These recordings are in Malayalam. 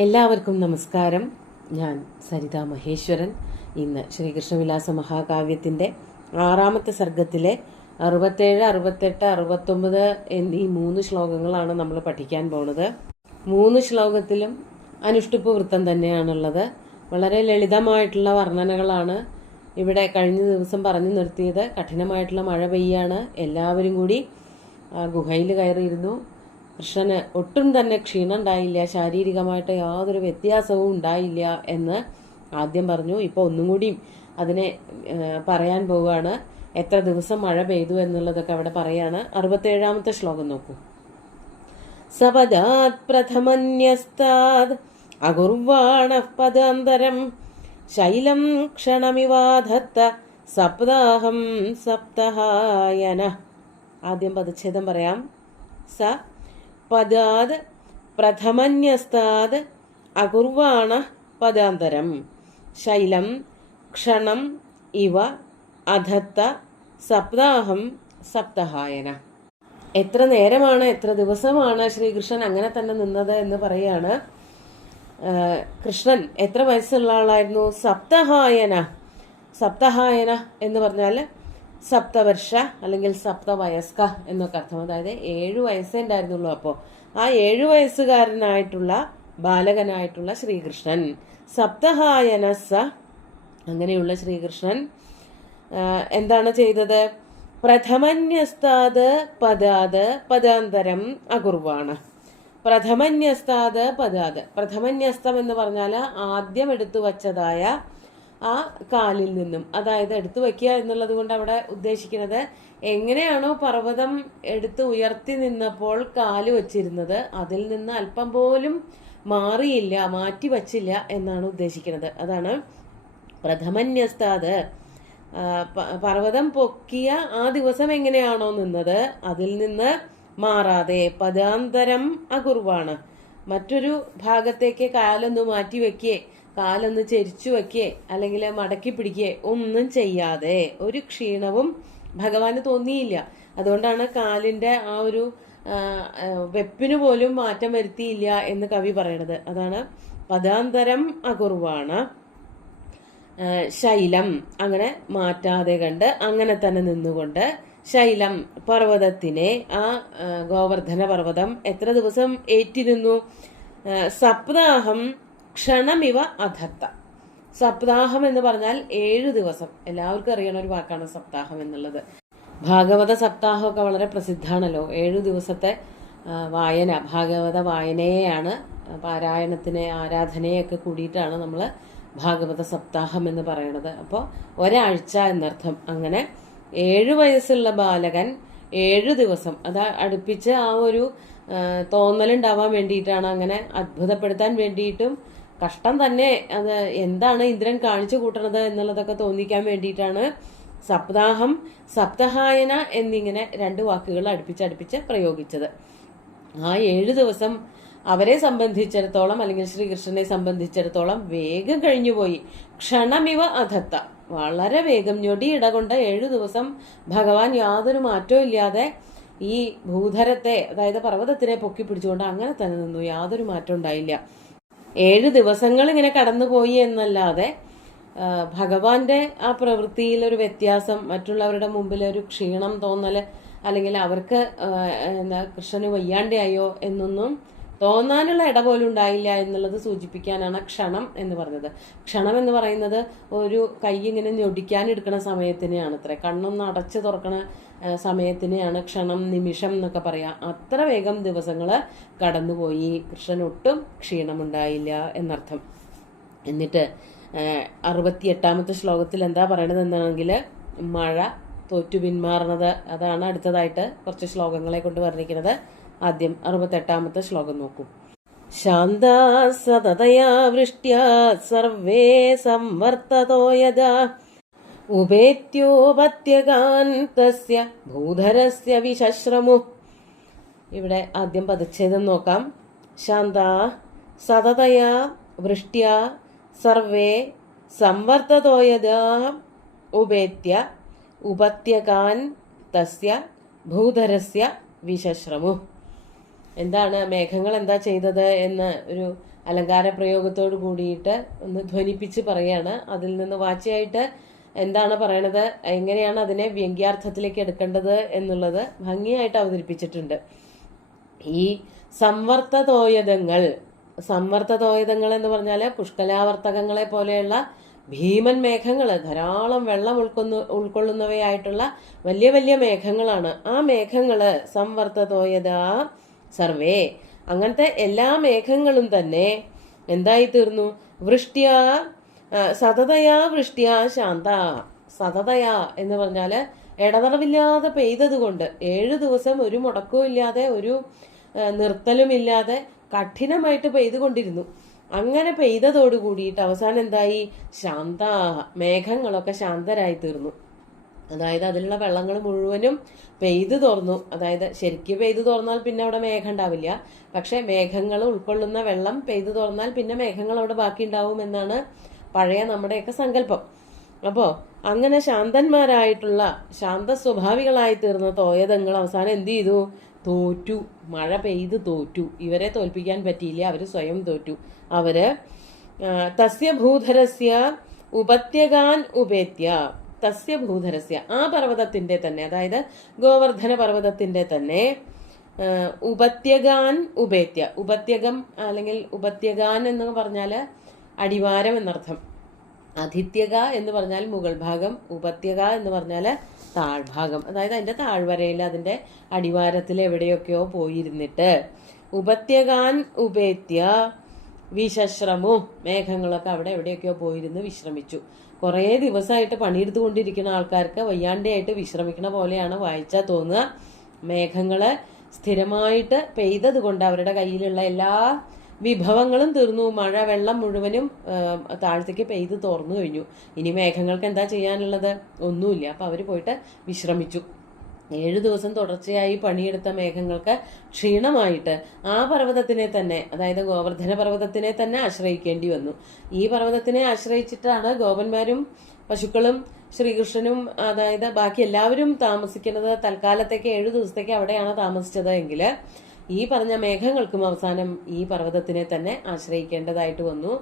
എല്ലാവർക്കും നമസ്കാരം. ഞാൻ സരിത മഹേശ്വരൻ. ഇന്ന് ശ്രീകൃഷ്ണവിലാസ മഹാകാവ്യത്തിൻ്റെ 6ാമത്തെ സർഗത്തിലെ 67, 68, 69 എന്നീ 3 ശ്ലോകങ്ങളാണ് നമ്മൾ പഠിക്കാൻ പോണത്. 3 ശ്ലോകത്തിലും അനുഷ്ടുപ്പ് വൃത്തം തന്നെയാണുള്ളത്. വളരെ ലളിതമായിട്ടുള്ള വർണ്ണനകളാണ് ഇവിടെ കഴിഞ്ഞ ദിവസം പറഞ്ഞു നിർത്തിയത്. കഠിനമായിട്ടുള്ള മഴ പെയ്യാണ്. എല്ലാവരും കൂടി ഗുഹയിൽ കയറിയിരുന്നു. കൃഷ്ണന് ഒട്ടും തന്നെ ക്ഷീണം ഉണ്ടായില്ല, ശാരീരികമായിട്ട് യാതൊരു വ്യത്യാസവും ഉണ്ടായില്ല എന്ന് ആദ്യം പറഞ്ഞു. ഇപ്പോൾ ഒന്നും കൂടിയും അതിനെ പറയാൻ പോവുകയാണ്. എത്ര ദിവസം മഴ പെയ്തു എന്നുള്ളതൊക്കെ അവിടെ പറയാണ്. 67ാമത്തെ ശ്ലോകം നോക്കൂ. സപദാത് പ്രഥമന്യസ്താത് അകുർവാണഃ പദാന്തരം ശൈലം ക്ഷണമിവാധത്ത സപ്താഹം സപ്തഹായന. ആദ്യം പദച്ഛേദം പറയാം. സ പദാത് പ്രഥമന്യസ്താത് അകുർവാണ പദാന്തരം ശൈലം ക്ഷണം ഇവ അധത്ത സപ്താഹം സപ്തഹായന. എത്ര നേരമാണ്, എത്ര ദിവസമാണ് ശ്രീകൃഷ്ണൻ അങ്ങനെ തന്നെ നിന്നത് എന്ന് പറയാണ്. കൃഷ്ണൻ എത്ര വയസ്സുള്ള ആളായിരുന്നു? സപ്തഹായന. സപ്തഹായന എന്ന് പറഞ്ഞാൽ സപ്തവർഷ അല്ലെങ്കിൽ സപ്തവയസ്ക എന്നൊക്കെ അർത്ഥം. അതായത് 7 വയസ്സേ ഉണ്ടായിരുന്നുള്ളൂ. അപ്പോൾ ആ 7 വയസ്സുകാരനായിട്ടുള്ള ബാലകനായിട്ടുള്ള ശ്രീകൃഷ്ണൻ, സപ്തഹായനസ, അങ്ങനെയുള്ള ശ്രീകൃഷ്ണൻ എന്താണ് ചെയ്തത്? പ്രഥമന്യസ്താത് പദാത് പദാന്തരം അകുർവാണ്. പ്രഥമന്യസ്താത് പദാത്. പ്രഥമന്യസ്തം എന്ന് പറഞ്ഞാൽ ആദ്യം എടുത്തു വച്ചതായ ആ കാലിൽ നിന്നും, അതായത് എടുത്തു വയ്ക്കുക എന്നുള്ളത് കൊണ്ട് അവിടെ ഉദ്ദേശിക്കുന്നത് എങ്ങനെയാണോ പർവ്വതം എടുത്ത് ഉയർത്തി നിന്നപ്പോൾ കാല് വച്ചിരുന്നത് അതിൽ നിന്ന് അല്പം പോലും മാറിയില്ല, മാറ്റി വച്ചില്ല എന്നാണ് ഉദ്ദേശിക്കുന്നത്. അതാണ് പ്രഥമന്യസ്താത്. പർവ്വതം പൊക്കിയ ആ ദിവസം എങ്ങനെയാണോ നിന്നത് അതിൽ നിന്ന് മാറാതെ പദാന്തരം അകുർവാണ്. മറ്റൊരു ഭാഗത്തേക്ക് കാലൊന്ന് മാറ്റി വെക്കേ, കാലൊന്ന് ചെരിച്ചു വെക്കേ അല്ലെങ്കിൽ മടക്കി പിടിക്കേ ഒന്നും ചെയ്യാതെ ഒരു ക്ഷീണവും ഭഗവാന് തോന്നിയില്ല. അതുകൊണ്ടാണ് കാലിന്റെ ആ ഒരു വെപ്പിന് പോലും മാറ്റം വരുത്തിയില്ല എന്ന് കവി പറയണത്. അതാണ് പദാന്തരം അകുർവാണ്. ശൈലം അങ്ങനെ മാറ്റാതെ കണ്ട് അങ്ങനെ തന്നെ നിന്നുകൊണ്ട് ശൈലം പർവ്വതത്തിനെ, ആ ഗോവർദ്ധന പർവ്വതം എത്ര ദിവസം ഏറ്റിരുന്നു? സപ്താഹം ക്ഷണമിവ അധത്ത. സപ്താഹം എന്ന് പറഞ്ഞാൽ 7 ദിവസം. എല്ലാവർക്കും അറിയണ ഒരു വാക്കാണ് സപ്താഹം എന്നുള്ളത്. ഭാഗവത സപ്താഹമൊക്കെ വളരെ പ്രസിദ്ധമാണല്ലോ. 7 ദിവസത്തെ വായന, ഭാഗവത വായനയെയാണ്, പാരായണത്തിന് ആരാധനയൊക്കെ കൂടിയിട്ടാണ് നമ്മൾ ഭാഗവത സപ്താഹം എന്ന് പറയണത്. അപ്പോൾ ഒരാഴ്ച എന്നർത്ഥം. അങ്ങനെ 7 വയസ്സുള്ള ബാലകൻ 7 ദിവസം, അത് അടുപ്പിച്ച് ആ ഒരു തോന്നലുണ്ടാവാൻ വേണ്ടിയിട്ടാണ്, അങ്ങനെ അത്ഭുതപ്പെടുത്താൻ വേണ്ടിയിട്ടും കഷ്ടം തന്നെ, അത് എന്താണ് ഇന്ദ്രൻ കാണിച്ചു കൂട്ടണത് എന്നുള്ളതൊക്കെ തോന്നിക്കാൻ വേണ്ടിയിട്ടാണ് സപ്താഹം സപ്തഹായന എന്നിങ്ങനെ 2 വാക്കുകൾ അടുപ്പിച്ചടുപ്പിച്ച് പ്രയോഗിച്ചത്. ആ 7 ദിവസം അവരെ സംബന്ധിച്ചിടത്തോളം അല്ലെങ്കിൽ ശ്രീകൃഷ്ണനെ സംബന്ധിച്ചിടത്തോളം വേഗം കഴിഞ്ഞുപോയി. ക്ഷണമിവ അധത്ത, വളരെ വേഗം, ഞൊടിയിട കൊണ്ട് 7 ദിവസം ഭഗവാൻ യാതൊരു മാറ്റവും ഇല്ലാതെ ഈ ഭൂധരത്തെ, അതായത് പർവ്വതത്തിനെ പൊക്കി പിടിച്ചുകൊണ്ട് അങ്ങനെ തന്നെ നിന്നു. യാതൊരു മാറ്റം ഉണ്ടായില്ല. 7 ദിവസങ്ങൾ ഇങ്ങനെ കടന്നുപോയി എന്നല്ലാതെ ഭഗവാന്റെ ആ പ്രവൃത്തിയിൽ ഒരു വ്യത്യാസം, മറ്റുള്ളവരുടെ മുമ്പിൽ ഒരു ക്ഷീണം തോന്നല് അല്ലെങ്കിൽ അവർക്ക് കൃഷ്ണന് വയ്യാണ്ടായോ എന്നൊന്നും തോന്നാനുള്ള ഇട പോലും ഉണ്ടായില്ല എന്നുള്ളത് സൂചിപ്പിക്കാനാണ് ക്ഷണം എന്ന് പറഞ്ഞത്. ക്ഷണം എന്ന് പറയുന്നത് ഒരു കൈ ഇങ്ങനെ ഞൊടിക്കാനെടുക്കണ സമയത്തിനെയാണ് അത്ര, കണ്ണൊന്ന് അടച്ചു തുറക്കണ സമയത്തിനെയാണ് ക്ഷണം, നിമിഷം എന്നൊക്കെ പറയാം. അത്ര വേഗം ദിവസങ്ങൾ കടന്നുപോയി. കൃഷ്ണൻ ഒട്ടും ക്ഷീണമുണ്ടായില്ല എന്നർത്ഥം. എന്നിട്ട് 68ാമത്തെ ശ്ലോകത്തിൽ എന്താ പറയണത് എന്നാണെങ്കിൽ മഴ തോറ്റു പിന്മാറുന്നത്, അതാണ് അടുത്തതായിട്ട് കുറച്ച് ശ്ലോകങ്ങളെ കൊണ്ട് വർണ്ണിക്കുന്നത്. ആദ്യം 68ാമത്തെ ശ്ലോകം നോക്കൂ. ശാന്താ സതതയാ വൃഷ്ട്യാ സർവേ സംവർത്തതോ യദാ ഉപേത്യോപത്യകാൻ തസ്യ ഭൂധരസ്യ വിശശ്രമു. ഇവിടെ ആദ്യം പദച്ഛേദം നോക്കാം. ശാന്താ സതതയാ വൃഷ്ട്യാ സർവേ സംവർത്തതോ യദാ ഉപേത്യ ഉപത്യകാൻ തസ്യ ഭൂധരസ്യ വിശശ്രമു. എന്താണ് മേഘങ്ങൾ എന്താ ചെയ്തത് എന്ന് ഒരു അലങ്കാര പ്രയോഗത്തോട് കൂടിയിട്ട് ഒന്ന് ധ്വനിപ്പിച്ച് പറയാണ്. അതിൽ നിന്ന് വാച്യായിട്ട് എന്താണ് പറയണത്, എങ്ങനെയാണ് അതിനെ വ്യംഗ്യാർത്ഥത്തിലേക്ക് എടുക്കേണ്ടത് എന്നുള്ളത് ഭംഗിയായിട്ട് അവതരിപ്പിച്ചിട്ടുണ്ട്. ഈ സംവർത്തതോയതങ്ങൾ എന്ന് പറഞ്ഞാൽ പുഷ്കലാവർത്തകങ്ങളെ പോലെയുള്ള ഭീമൻ മേഘങ്ങൾ, ധാരാളം വെള്ളം ഉൾക്കൊള്ളുന്നവയായിട്ടുള്ള വലിയ വലിയ മേഘങ്ങളാണ്. ആ മേഘങ്ങള് സംവർത്തതോയത സർവേ, അങ്ങനത്തെ എല്ലാ മേഘങ്ങളും തന്നെ എന്തായി തീർന്നു? വൃഷ്ട്യാ സതതയാ വൃഷ്ട്യാ ശാന്ത. സതതയാ എന്ന് പറഞ്ഞാല് ഇടതടവില്ലാതെ പെയ്തത് കൊണ്ട് 7 ദിവസം ഒരു മുടക്കവും ഇല്ലാതെ ഒരു നിർത്തലുമില്ലാതെ കഠിനമായിട്ട് പെയ്തുകൊണ്ടിരുന്നു. അങ്ങനെ പെയ്തതോട് കൂടിയിട്ട് അവസാനം എന്തായി? ശാന്ത, മേഘങ്ങളൊക്കെ ശാന്തരായി തീർന്നു. അതായത് അതിലുള്ള വെള്ളങ്ങൾ മുഴുവനും പെയ്തു തോർന്നു. അതായത് ശരിക്കും പെയ്തു തോർന്നാൽ പിന്നെ അവിടെ മേഘം ഉണ്ടാവില്ല. പക്ഷെ മേഘങ്ങൾ ഉൾക്കൊള്ളുന്ന വെള്ളം പെയ്തു തോർന്നാൽ പിന്നെ മേഘങ്ങൾ അവിടെ ബാക്കി ഉണ്ടാവും എന്നാണ് പഴയ നമ്മുടെയൊക്കെ സങ്കല്പം. അപ്പോ അങ്ങനെ ശാന്തന്മാരായിട്ടുള്ള ശാന്ത സ്വഭാവികളായി തീർന്ന തോയതങ്ങൾ അവസാനം എന്ത് ചെയ്തു? തോറ്റു. മഴ പെയ്ത് തോറ്റു. ഇവരെ തോൽപ്പിക്കാൻ പറ്റിയില്ല, അവര് സ്വയം തോറ്റു. അവര് തസ്യ ഭൂധരസ്യ ഉപത്യകാൻ ഉപേത്യ, തസ്യ ഭൂധരസ്യ, ആ പർവ്വതത്തിന്റെ തന്നെ, അതായത് ഗോവർദ്ധന പർവ്വതത്തിന്റെ തന്നെ ഉപത്യകാൻ ഉപേത്യ, ഉപത്യകം അല്ലെങ്കിൽ ഉപത്യകാൻ എന്ന് പറഞ്ഞാല് അടിവാരം എന്നർത്ഥം. അധിത്യക എന്ന് പറഞ്ഞാൽ മുകൾ ഭാഗം, ഉപത്യക എന്ന് പറഞ്ഞാല് താഴ്ഭാഗം. അതായത് അതിന്റെ താഴ്വരയിൽ അതിന്റെ അടിവാരത്തിൽ എവിടെയൊക്കെയോ പോയിരുന്നിട്ട് ഉപത്യകാൻ ഉപേത്യ വിശ്രമു, മേഘങ്ങളൊക്കെ അവിടെ എവിടെയൊക്കെയോ പോയിരുന്ന് വിശ്രമിച്ചു. കുറേ ദിവസമായിട്ട് പണിയെടുത്തുകൊണ്ടിരിക്കുന്ന ആൾക്കാർക്ക് വയ്യാണ്ടയായിട്ട് വിശ്രമിക്കണ പോലെയാണ് വായിച്ചാൽ തോന്നുക. മേഘങ്ങള് സ്ഥിരമായിട്ട് പെയ്തത് കൊണ്ട് അവരുടെ കയ്യിലുള്ള എല്ലാ വിഭവങ്ങളും തീർന്നു. മഴ വെള്ളം മുഴുവനും താഴത്തേക്ക് പെയ്ത് തോർന്നു കഴിഞ്ഞു. ഇനി മേഘങ്ങൾക്ക് എന്താ ചെയ്യാനുള്ളത്? ഒന്നുമില്ല. അപ്പൊ അവര് പോയിട്ട് വിശ്രമിച്ചു. 7 ദിവസം തുടർച്ചയായി പണിയെടുത്ത മേഘങ്ങൾക്ക് ക്ഷീണമായിട്ട് ആ പർവ്വതത്തിനെ തന്നെ, അതായത് ഗോവർദ്ധന പർവ്വതത്തിനെ തന്നെ ആശ്രയിക്കേണ്ടി വന്നു. ഈ പർവ്വതത്തിനെ ആശ്രയിച്ചിട്ടാണ് ഗോപന്മാരും പശുക്കളും ശ്രീകൃഷ്ണനും, അതായത് ബാക്കി എല്ലാവരും താമസിക്കുന്നത്. തൽക്കാലത്തേക്ക് 7 ദിവസത്തേക്ക് അവിടെയാണ് താമസിച്ചത് എങ്കിൽ ഈ പറഞ്ഞ മേഘങ്ങൾക്കും അവസാനം ഈ പർവ്വതത്തിനെ തന്നെ ആശ്രയിക്കേണ്ടതായിട്ട് വന്നു.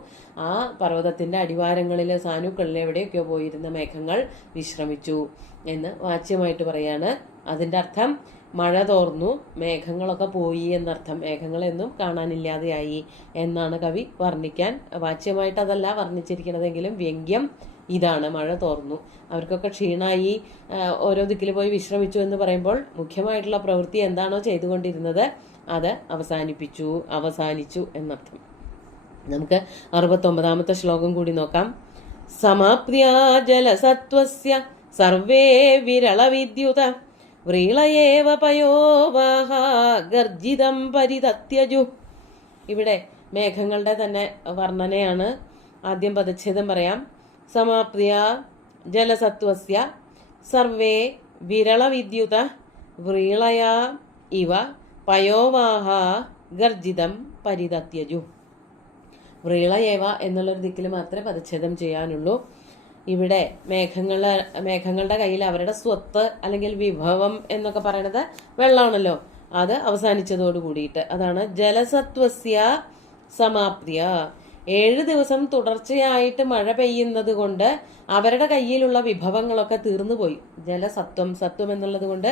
ആ പർവ്വതത്തിന്റെ അടിവാരങ്ങളിൽ സാനുക്കളിൽ എവിടെയൊക്കെയോ പോയിരുന്ന മേഘങ്ങൾ വിശ്രമിച്ചു എന്ന് വാച്യമായിട്ട് പറയാണ്. അതിന്റെ അർത്ഥം മഴ തോർന്നു, മേഘങ്ങളൊക്കെ പോയി എന്നർത്ഥം. മേഘങ്ങളെന്നും കാണാനില്ലാതെയായി എന്നാണ് കവി വർണ്ണിക്കാൻ. വാച്യമായിട്ട് അതല്ല വർണ്ണിച്ചിരിക്കുന്നതെങ്കിലും വ്യംഗ്യം ഇതാണ്. മഴ തോർന്നു, അവർക്കൊക്കെ ക്ഷീണായി, ഓരോ ദിക്കിൽ പോയി വിശ്രമിച്ചു എന്ന് പറയുമ്പോൾ മുഖ്യമായിട്ടുള്ള പ്രവൃത്തി എന്താണോ ചെയ്തുകൊണ്ടിരുന്നത് അത് അവസാനിച്ചു എന്നർത്ഥം. നമുക്ക് 69ാമത്തെ ശ്ലോകം കൂടി നോക്കാം. സമാപ്ത്യാ ജലസത്വസ്യ സർവേ വിരളവിദ്യുത വ്രീളയേവ പയോവാഹ ഗർജിതം പരിതത്യജു. ഇവിടെ മേഘങ്ങളുടെ തന്നെ വർണ്ണനയാണ്. ആദ്യം പദച്ഛേദം പറയാം. സമാപ്ത്യാ ജലസത്വസ്യ സർവേ വിരളവിദ്യുത വ്രീളയാ ഇവ പയോവാഹ ഗർജിതം പരിതത്യജു. വ്രീളയേവ എന്നുള്ളൊരു ദിക്കിൽ മാത്രമേ പദച്ഛേദം ചെയ്യാനുള്ളൂ. ഇവിടെ മേഘങ്ങളുടെ കയ്യിൽ അവരുടെ സ്വത്ത് അല്ലെങ്കിൽ വിഭവം എന്നൊക്കെ പറയണത് വെള്ളമാണല്ലോ. അത് അവസാനിച്ചതോട് കൂടിയിട്ട് അതാണ് ജലസത്വസ്യ സമാപ്തിയ. 7 ദിവസം തുടർച്ചയായിട്ട് മഴ പെയ്യുന്നത് കൊണ്ട് അവരുടെ കയ്യിലുള്ള വിഭവങ്ങളൊക്കെ തീർന്നുപോയി. സത്വം എന്നുള്ളത് കൊണ്ട്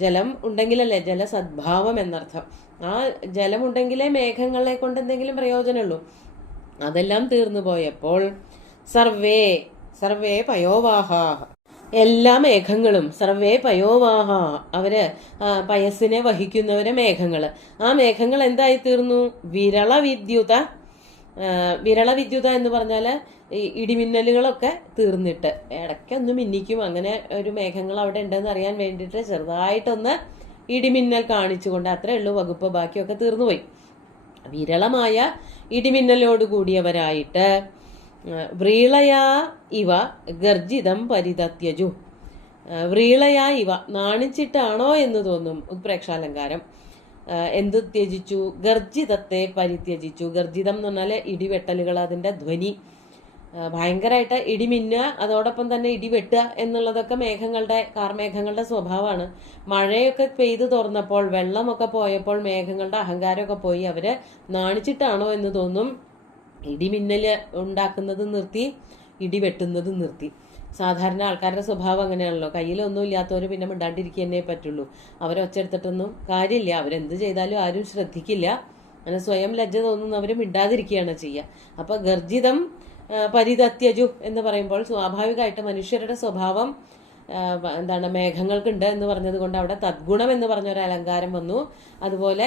ജലം ഉണ്ടെങ്കിലല്ലേ ജലസദ്ഭാവം എന്നർത്ഥം. ആ ജലം ഉണ്ടെങ്കിലേ മേഘങ്ങളെ കൊണ്ട് എന്തെങ്കിലും പ്രയോജനമുള്ളൂ. അതെല്ലാം തീർന്നു പോയപ്പോൾ സർവേ പയോവാഹ, എല്ലാ മേഘങ്ങളും സർവേ പയോവാഹ, അവര് പയസ്സിനെ വഹിക്കുന്നവരെ മേഘങ്ങള്. ആ മേഘങ്ങൾ എന്തായി തീർന്നു? വിരളവിദ്യുത എന്ന് പറഞ്ഞാല് ഇടിമിന്നലുകളൊക്കെ തീർന്നിട്ട് ഇടയ്ക്കൊന്ന് മിന്നിക്കും. അങ്ങനെ ഒരു മേഘങ്ങൾ അവിടെ ഉണ്ടെന്ന് അറിയാൻ വേണ്ടിയിട്ട് ചെറുതായിട്ടൊന്ന് ഇടിമിന്നൽ കാണിച്ചുകൊണ്ട് അത്രേ ഉള്ളൂ വകുപ്പ്. ബാക്കിയൊക്കെ തീർന്നുപോയി. വിരളമായ ഇടിമിന്നലോട് കൂടിയവരായിട്ട് വ്രീളയാ ഇവ ഗർജിതം പരിതത്യജു. വ്രീളയാ ഇവ, നാണിച്ചിട്ടാണോ എന്ന് തോന്നും ഉത്പ്രേക്ഷാലങ്കാരം. എന്ത് ത്യജിച്ചു? ഗർജിതത്തെ പരിത്യജിച്ചു. ഗർജിതം എന്ന് പറഞ്ഞാല് ഇടിവെട്ടലുകൾ, അതിന്റെ ധ്വനി. ഭയങ്കരമായിട്ട് ഇടിമിന്നുക, അതോടൊപ്പം തന്നെ ഇടിവെട്ടുക എന്നുള്ളതൊക്കെ കാർമേഘങ്ങളുടെ സ്വഭാവമാണ്. മഴയൊക്കെ പെയ്തു തുറന്നപ്പോൾ, വെള്ളമൊക്കെ പോയപ്പോൾ മേഘങ്ങളുടെ അഹങ്കാരമൊക്കെ പോയി അവര് നാണിച്ചിട്ടാണോ എന്ന് തോന്നും. ഇടിമിന്നല് ഉണ്ടാക്കുന്നത് നിർത്തി, ഇടിവെട്ടുന്നത് നിർത്തി. സാധാരണ ആൾക്കാരുടെ സ്വഭാവം അങ്ങനെയാണല്ലോ. കയ്യിലൊന്നും ഇല്ലാത്തവർ പിന്നെ മിണ്ടാണ്ടിരിക്കുന്നേ പറ്റുള്ളൂ. അവരൊച്ചെടുത്തിട്ടൊന്നും കാര്യമില്ല. അവരെന്ത് ചെയ്താലും ആരും ശ്രദ്ധിക്കില്ല. അങ്ങനെ സ്വയം ലജ്ജ തോന്നുന്നവർ മിണ്ടാതിരിക്കുകയാണ് ചെയ്യുക. അപ്പൊ ഗർജിതം പരിതത്യജു എന്ന് പറയുമ്പോൾ സ്വാഭാവികമായിട്ട് മനുഷ്യരുടെ സ്വഭാവം എന്താണ്, മേഘങ്ങൾക്കുണ്ട് എന്ന് പറഞ്ഞത് കൊണ്ട് അവിടെ തദ്ഗുണം എന്ന് പറഞ്ഞൊരു അലങ്കാരം വന്നു. അതുപോലെ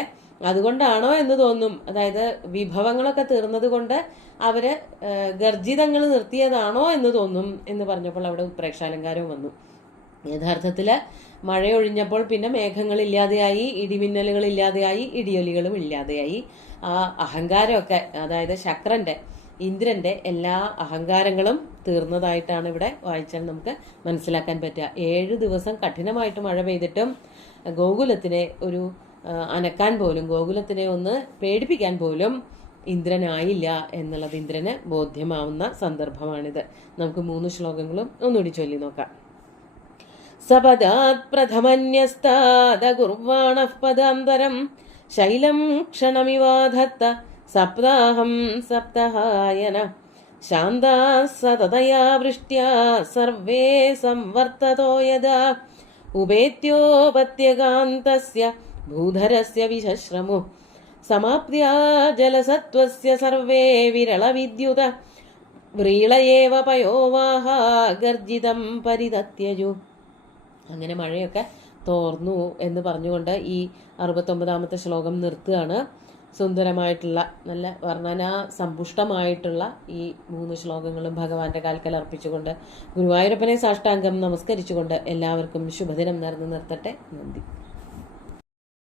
അതുകൊണ്ടാണോ എന്ന് തോന്നും, അതായത് വിഭവങ്ങളൊക്കെ തീർന്നത് കൊണ്ട് അവര് ഗർജിതങ്ങൾ നിർത്തിയതാണോ എന്ന് തോന്നും എന്ന് പറഞ്ഞപ്പോൾ അവിടെ ഉത്പ്രേക്ഷാലങ്കാരവും വന്നു. യഥാർത്ഥത്തില് മഴയൊഴിഞ്ഞപ്പോൾ പിന്നെ മേഘങ്ങൾ ഇല്ലാതെയായി, ഇടിമിന്നലുകൾ ഇല്ലാതെയായി, ഇടിയൊലികളും ഇല്ലാതെയായി. ആ അഹങ്കാരമൊക്കെ, അതായത് ശക്രന്റെ, ഇന്ദ്രന്റെ എല്ലാ അഹങ്കാരങ്ങളും തീർന്നതായിട്ടാണ് ഇവിടെ വായിച്ചാൽ നമുക്ക് മനസ്സിലാക്കാൻ പറ്റുക. 7 ദിവസം കഠിനമായിട്ട് മഴ പെയ്തിട്ടും ഗോകുലത്തിനെ ഒരു അനക്കാൻ പോലും, ഗോകുലത്തിനെ ഒന്ന് പേടിപ്പിക്കാൻ പോലും ഇന്ദ്രനായില്ല എന്നുള്ളത് ഇന്ദ്രന് ബോധ്യമാവുന്ന സന്ദർഭമാണിത്. നമുക്ക് 3 ശ്ലോകങ്ങളും ഒന്നുകൂടി ചൊല്ലി നോക്കാം. സപദാത് പ്രഥമന്യസ്താദകുർവാണഃ പദാന്തരം ശൈലം ക്ഷണമിവാധത്ത സപ്താഹം സപ്തഹായന ശാന്താ സതതയാ വൃഷ്ട്യാ സർവേ സംവർത്തതോ യദാ ഉപേത്യോപത്യകാന്തസ്യ ഭൂധരസ്യ വിശശ്രമു സമാപ്ത്യാ ജലസത്വസ്യ സർവേ വിരളവിദ്യുത വ്രീളയേവ പയോവാഹ ഗർജിതം പരിതത്യജു. അങ്ങനെ മഴയൊക്കെ തോർന്നു എന്ന് പറഞ്ഞുകൊണ്ട് ഈ 69ാമത്തെ ശ്ലോകം നിർത്തുകയാണ്. സുന്ദരമായിട്ടുള്ള, നല്ല വർണ്ണനാ സമ്പുഷ്ടമായിട്ടുള്ള ഈ 3 ശ്ലോകങ്ങളും ഭഗവാന്റെ കാൽക്കൽ അർപ്പിച്ചുകൊണ്ട് ഗുരുവായൂരപ്പനെ സാഷ്ടാംഗം നമസ്കരിച്ചുകൊണ്ട് എല്ലാവർക്കും ശുഭദിനം നേർന്നു നിർത്തട്ടെ. നന്ദി.